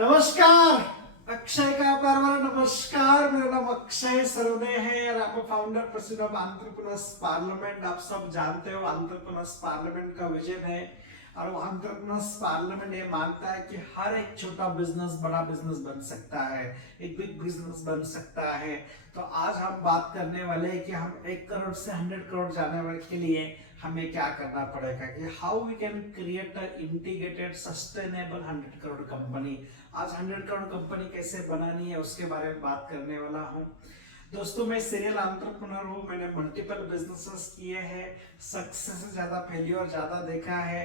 नमस्कार, अक्षय का परवर नमस्कार। मेरा नाम अक्षय सरवदे है और आप founder president of entrepreneurs parliament. आप सब जानते हो एंटरप्रेन्योर्स पार्लियामेंट का विजन है और वो एंटरप्रेन्योर्स पार्लियामेंट ये मानता है कि हर एक छोटा बिजनेस बड़ा बिजनेस बन सकता है, एक बिग बिजनेस बन सकता है। तो आज हम बात करने वाले हैं कि हम 1 करोड़ से 100 करोड़ जाने वाले के लिए हमें क्या करना पड़ेगा, कि how we can create a integrated sustainable 100 crore company. आज 100 करोड़ कंपनी कैसे बनानी है उसके बारे में बात करने वाला हूँ। दोस्तों, मैं सीरियल एंटरप्रेन्योर हूँ। मैंने मल्टीपल बिजनेसेस किए हैं, सक्सेस से ज्यादा फेल्योर ज्यादा देखा है,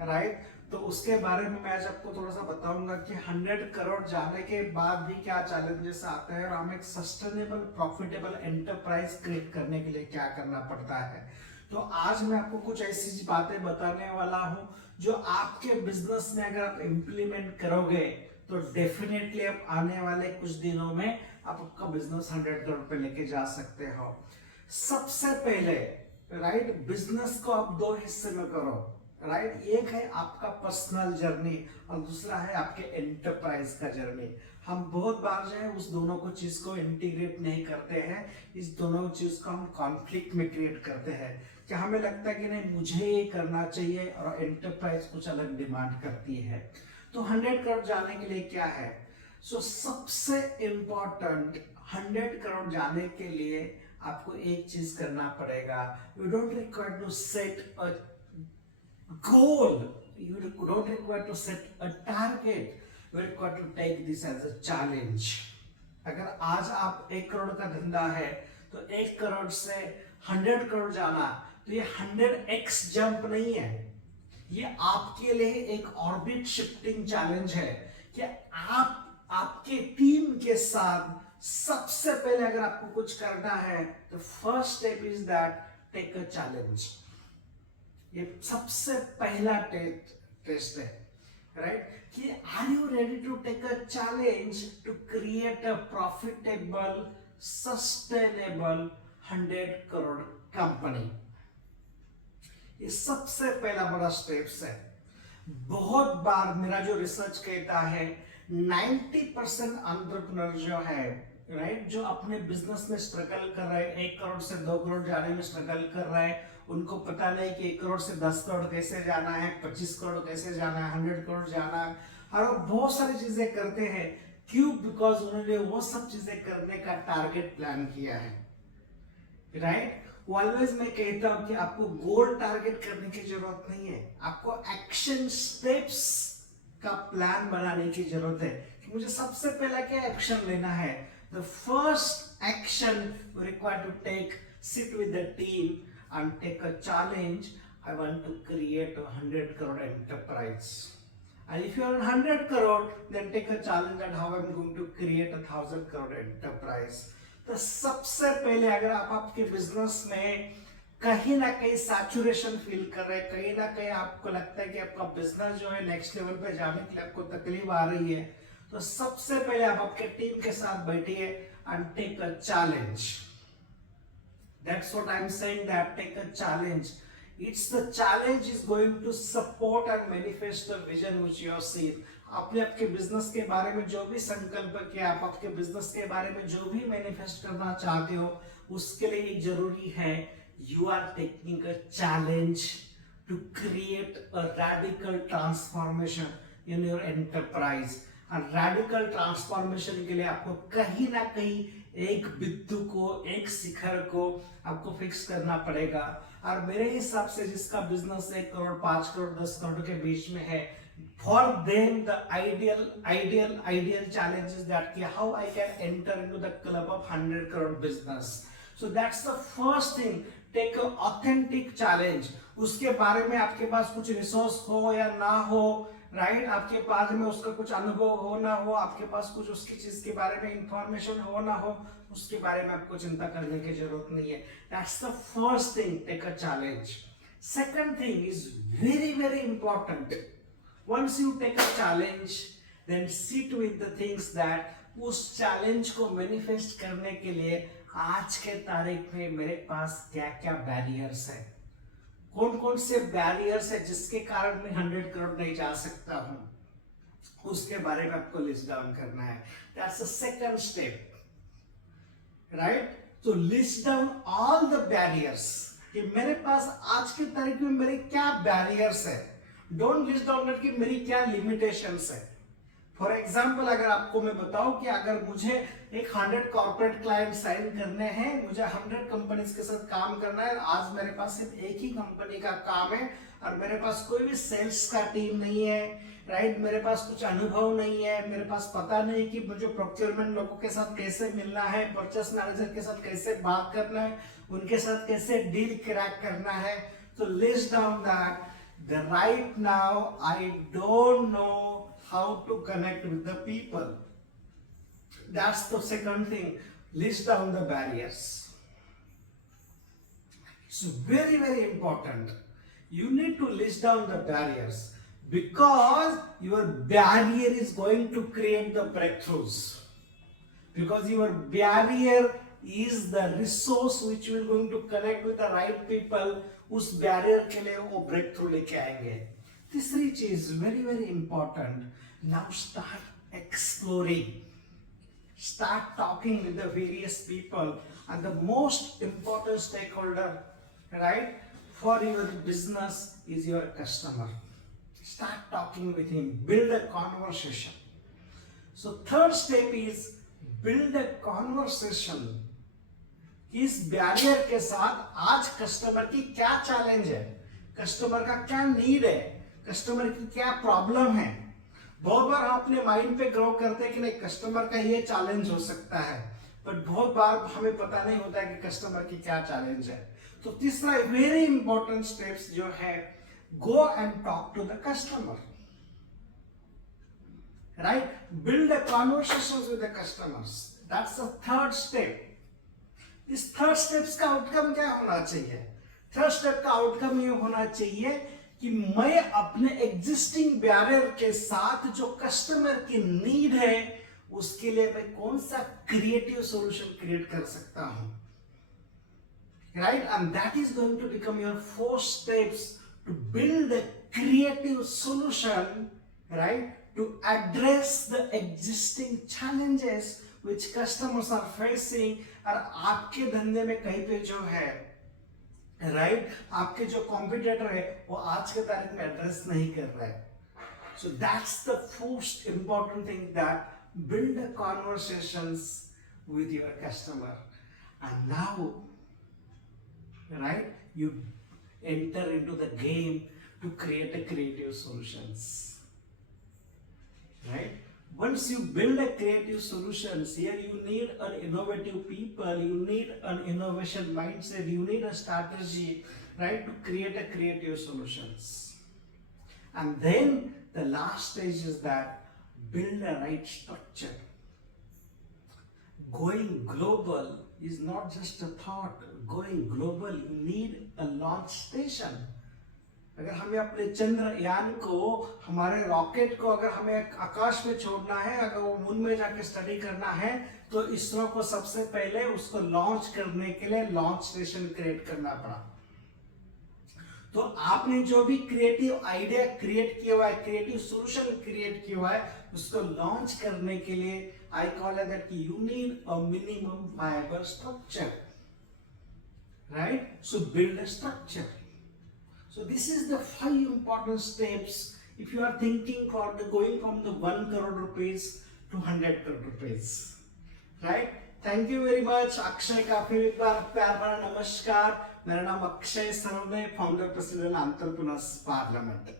राइट। तो उसके बारे में मैं आज आपको थोड़ा सा बताऊंगा कि 100 करोड़ जाने के बाद भी क्या चैलेंजेस आते हैं और हमें एक सस्टेनेबल प्रॉफिटेबल एंटरप्राइज क्रिएट करने के लिए क्या करना पड़ता है। तो आज मैं आपको कुछ ऐसी बातें बताने वाला हूं जो आपके बिजनेस में अगर आप इंप्लीमेंट करोगे तो डेफिनेटली आप आने वाले कुछ दिनों में आप आपका बिजनेस 100 करोड़ पे लेके जा सकते हो। सबसे पहले राइट, बिजनेस को आप दो हिस्से में करो, राइट। एक है आपका पर्सनल जर्नी और दूसरा है आपके एंटरप्राइज का जर्नी। हम बहुत बार जो है उस दोनों को चीज को इंटीग्रेट नहीं करते हैं, इस दोनों चीज को हम कॉन्फ्लिक्ट में क्रिएट करते हैं कि हमें लगता है कि नहीं मुझे ये करना चाहिए और एंटरप्राइज कुछ अलग डिमांड करती है। तो 100 करोड़ जाने के लिए क्या है? सबसे इंपॉर्टेंट 100 करोड़ जाने के लिए आपको एक चीज करना पड़ेगा। You don't require to set a goal, you don't require to set a target, you require to take this as a challenge। अगर आज आप 1 करोड़ का धंधा है तो 1 करोड़ से 100 करोड़ जाना, तो ये 100x जंप नहीं है, ये आपके लिए एक ऑर्बिट शिफ्टिंग चैलेंज है कि आप आपके टीम के साथ सबसे पहले अगर आपको कुछ करना है तो first step is that take a challenge. ये सबसे पहला टेस्ट है, राइट, कि are you ready to take a challenge to create a profitable sustainable 100 crore company. ये सबसे पहला बड़ा स्टेप्स है। बहुत बार मेरा जो रिसर्च कहता है 90% एंटरप्रेन्योर जो है, राइट, जो अपने बिजनेस में स्ट्रगल कर रहे हैं, 1 करोड़ से 2 करोड़ जाने में स्ट्रगल कर रहे हैं, उनको पता नहीं कि 1 करोड़ से 10 करोड़ कैसे जाना है, 25 करोड़ कैसे जाना है, 100 करोड़ जाना है, और वो बहुत सारी चीजें करते हैं। क्यों? बिकॉज उन्होंने वो सब चीजें करने का टारगेट प्लान किया है, राइट। ऑलवेज मैं कहता हूं कि आपको गोल टारगेट करने की जरूरत नहीं है, आपको एक्शन स्टेप्स का प्लान बनाने की जरूरत है कि मुझे सबसे पहला क्या एक्शन लेना है। The first action required to take, sit with the team and take a challenge. I want to create a 100 crore enterprise. And if you are 100 crore, then take a challenge at how I'm going to create a 1000 crore enterprise. तो सबसे पहले अगर आप आपके business में कहीं ना कहीं सैचुरेशन फील कर रहे हैं, कहीं ना कहीं आपको लगता है कि आपका बिजनेस जो है नेक्स्ट लेवल पे जाने के लिए आपको तकलीफ आ रही है, तो सबसे पहले आप आपके टीम के साथ बैठिए and take a challenge. That's what I'm saying, that take a challenge. It's the challenge is going to support and manifest the vision which you have seen. आपने आपके बिजनेस के बारे में जो भी संकल्प किया, आप आपके बिजनेस के बारे में जो भी मैनिफेस्ट करना चाहते हो, उसके लिए ये जरूरी है you are taking a challenge to create a radical transformation in your enterprise। और radical transformation के लिए आपको कहीं ना कहीं एक बिंदु को, एक शिखर को आपको फिक्स करना पड़ेगा। और मेरे हिसाब से जिसका बिजनेस 1 करोड़ 5 करोड़ 10 करोड़ के बीच में है, for them the ideal challenge is that कि how I can enter into the club of 100 crore business. So that's the first thing, take a authentic challenge. उसके बारे में आपके पास कुछ रिसोर्स हो या ना हो, राइट, आपके पास में उसका कुछ अनुभव हो ना हो, आपके पास कुछ उसकी चीज के बारे में इंफॉर्मेशन हो ना हो, उसके बारे में आपको चिंता करने की जरूरत नहीं है। That's the first thing, take a challenge. Second thing is very very important. Once you take a challenge, then sit with the things that उस चैलेंज को मैनिफेस्ट करने के लिए आज के तारीख में मेरे पास क्या क्या बैरियर्स है, कौन कौन से बैरियर्स है जिसके कारण मैं 100 करोड़ नहीं जा सकता हूं। उसके बारे में आपको लिस्ट डाउन करना है। That's the second step, right. तो list down all the barriers कि मेरे पास आज की तारीख में मेरे क्या बैरियर्स है। डोंट लिस्ट डाउन कि मेरी क्या लिमिटेशंस है। फॉर एग्जाम्पल अगर आपको मैं बताऊं कि अगर मुझे एक 100 कॉर्पोरेट क्लाइंट साइन करने हैं, मुझे 100 कंपनीज के साथ काम करना है, आज मेरे पास सिर्फ एक ही कंपनी का काम है और मेरे पास कोई भी सेल्स का टीम नहीं है, राइट। मेरे पास कुछ अनुभव नहीं है, मेरे पास पता नहीं कि मुझे प्रोक्योरमेंट लोगों के साथ कैसे मिलना है, परचेस मैनेजर के साथ कैसे बात करना है, उनके साथ कैसे डील क्रैक करना है। तो list down that the right now I don't know how to connect with the people. That's the second thing. List down the barriers. It's very, very important. You need to list down the barriers because your barrier is going to create the breakthroughs. Because your barrier is the resource which will going to connect with the right people. उस barrier के लिए वो breakthrough लेके आएंगे। तीसरी चीज very very important. Now start exploring, start talking with the various people and the most important stakeholder, right, for your business is your customer. Start talking with him, build a conversation. So third step is build a conversation. इस barrier के साथ आज customer की क्या challenge है, customer का क्या need है, कस्टमर की क्या प्रॉब्लम है। बहुत बार हम अपने माइंड पे ग्रो करते हैं कि नहीं कस्टमर का ये चैलेंज हो सकता है, बट बहुत बार हमें पता नहीं होता है कि कस्टमर की क्या चैलेंज है। तो तीसरा वेरी इंपॉर्टेंट स्टेप्स जो है, go and talk to the customer, right, build a conversations with the customers. That's the third step. इस थर्ड स्टेप्स का आउटकम क्या होना चाहिए? थर्ड स्टेप का आउटकम ये होना चाहिए कि मैं अपने एग्जिस्टिंग बैरियर के साथ जो कस्टमर की नीड है उसके लिए मैं कौन सा क्रिएटिव सॉल्यूशन क्रिएट कर सकता हूं, right. And that is going to become your 4 steps to build a creative solution, right, to address the existing challenges which customers are facing. और आपके धंधे में कहीं पे जो है, राइट, आपके जो कॉम्पिटिटर है वो आज के तारीख में एड्रेस नहीं कर रहा है। So that's the first important thing, that build a conversations with your customer and now, right, you enter into the game to create a creative solutions, right. Once you build a creative solutions, here you need an innovative people, you need an innovation mindset, you need a strategy, right, to create a creative solutions. And then the last stage is that build a right structure. Going global is not just a thought. Going global, you need a launch station. अगर हमें अपने चंद्रयान को, हमारे rocket को अगर हमें आकाश में छोड़ना है, अगर वो मून में जाके स्टडी करना है, तो इसरो को सबसे पहले उसको लॉन्च करने के लिए लॉन्च स्टेशन क्रिएट करना पड़ा। तो आपने जो भी क्रिएटिव आइडिया क्रिएट किया हुआ है, क्रिएटिव सॉल्यूशन क्रिएट किया हुआ है, उसको लॉन्च करने के लिए I call it that you need a minimum viable structure, right. So build a structure. So this is the 5 important steps if you are thinking for the going from the 1 crore rupees to 100 crore rupees, right? Thank you very much. Akshay का फिर एक बार प्यार भरा नमस्कार। मेरा नाम Akshay Sarode, founder president entrepreneurs parliament.